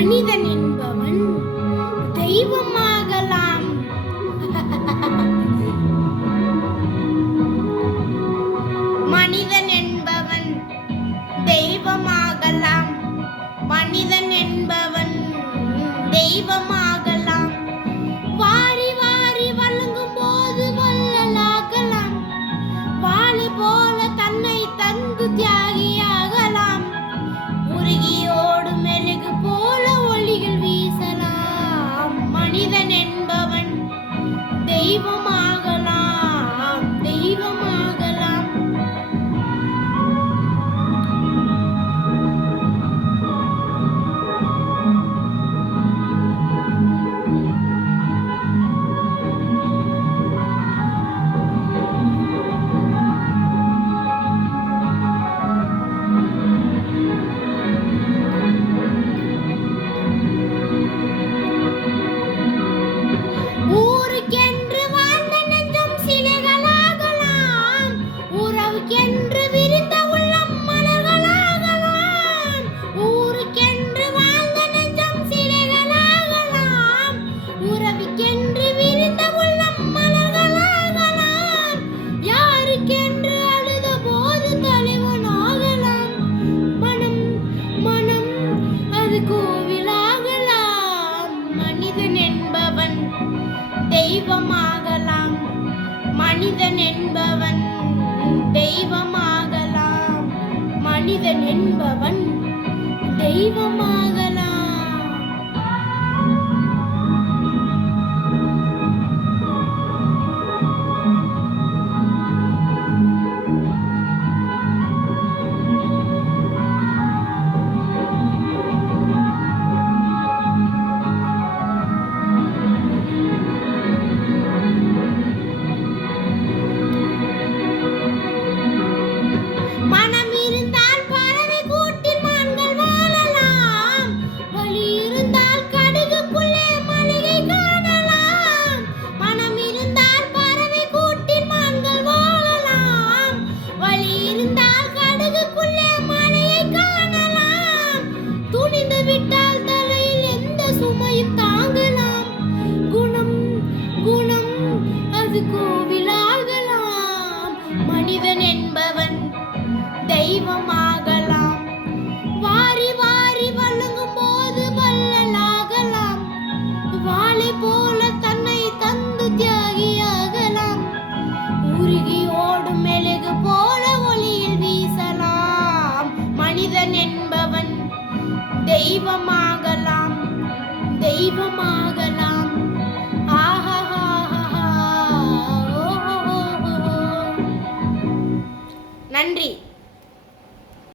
மனிதன் என்பவன் தெய்வமாகலாம். மனிதன் என்பவன் தெய்வமாகலாம். மனிதன் என்பவன் தெய்வமாகலாம். வாரி வாரி வழங்கும் போது வள்ளலாகலாம். வாளி போல தன்னை தந்து தியாகியாகலாம். உருகியோடு மெழுகு போல ஒளிகள் வீசலாம். மனிதன் என்பவன் தெய்வமாகலாம். தெய்வமாகலாம். ஊருக்கென்று வாழ்ந்த நெஞ்சம் சிலைகளாகலாம். உறவுக்கென்று விரிந்த உள்ளம் மலர்களாகலாம். ஊருக்கென்று வாழ்ந்த நெஞ்சம் சிலைகளாகலாம். உறவுக்கென்று விரிந்த உள்ளம் மலர்களாகலாம். யாருக்கென்று அழுத போது தலைவனாகலாம். மனம் மனம் அது கோவிலாகலாம். மனிதன் என்பவன் தெய்வமாகலாம். மனிதன் என்பவன் தெய்வமாகலாம். மனிதன் என்பவன் தெய்வமாகலாம். மனம் இருந்தால் பறவை கூட்டில் மான்கள் வாழலாம். வலி இருந்தால் கடுகுக்குள்ளே மளிகை காணலாம். மனம் இருந்தால் பறவை கூட்டில் மான்கள் வாழலாம். வலி இருந்தால் கடுகுக்குள்ளே மழையை காணலாம். துணிந்து விட்டால் தலையில் எந்த சுமையும் தாங்கலாம். குணம் குணம் அது கோவிலாகலாம். மனிதன் என்பவன் தெய்வமாகலாம். வாரி வாரி வழங்கும் போது வள்ளலாகலாம். வாளை போல தன்னை தந்து தியாகியாகலாம். உருகி ஓடும் மெழுகு போல ஒளியில் வீசலாம். மனிதன் என்பவன் தெய்வமாகலாம். தெய்வமாக